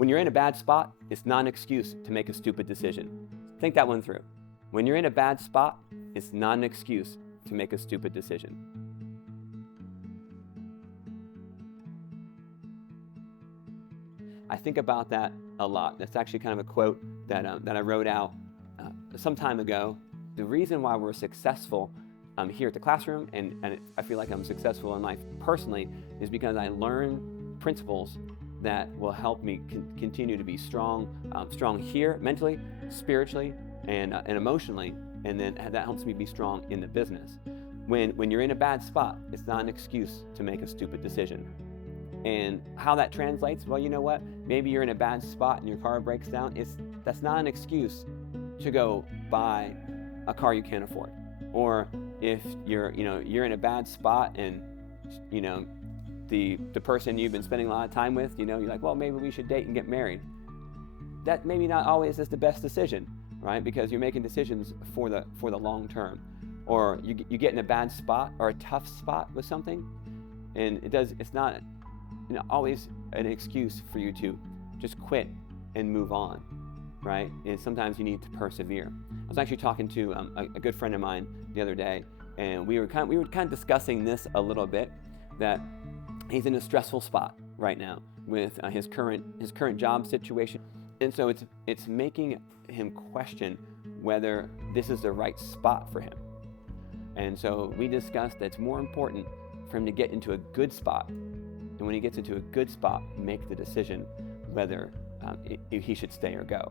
When you're in a bad spot, it's not an excuse to make a stupid decision. Think that one through. When you're in a bad spot, it's not an excuse to make a stupid decision. I think about that a lot. That's actually kind of a quote that I wrote out some time ago. The reason why we're successful here at the classroom, and I feel like I'm successful in life personally, is because I learn principles that will help me continue to be strong here mentally, spiritually, and emotionally, and then that helps me be strong in the business. When you're in a bad spot, it's not an excuse to make a stupid decision. And how that translates, well, you know what? Maybe you're in a bad spot and your car breaks down. That's not an excuse to go buy a car you can't afford. Or if you're in a bad spot and the person you've been spending a lot of time with, you're like, well, maybe we should date and get married. That maybe not always is the best decision, right? Because you're making decisions for the long term. Or you get in a bad spot or a tough spot with something, and it's not always an excuse for you to just quit and move on, right? And sometimes you need to persevere. I was actually talking to a good friend of mine the other day, and we were kind of discussing this a little bit, that he's in a stressful spot right now with his current job situation, and so it's making him question whether this is the right spot for him. And so we discussed that it's more important for him to get into a good spot, and when he gets into a good spot, make the decision whether he should stay or go.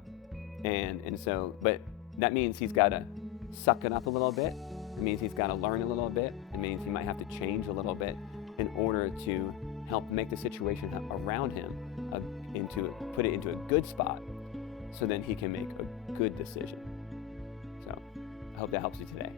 And so, but that means he's got to suck it up a little bit. It means he's got to learn a little bit. It means he might have to change a little bit in order to help make the situation around him put it into a good spot, so then he can make a good decision. So I hope that helps you today.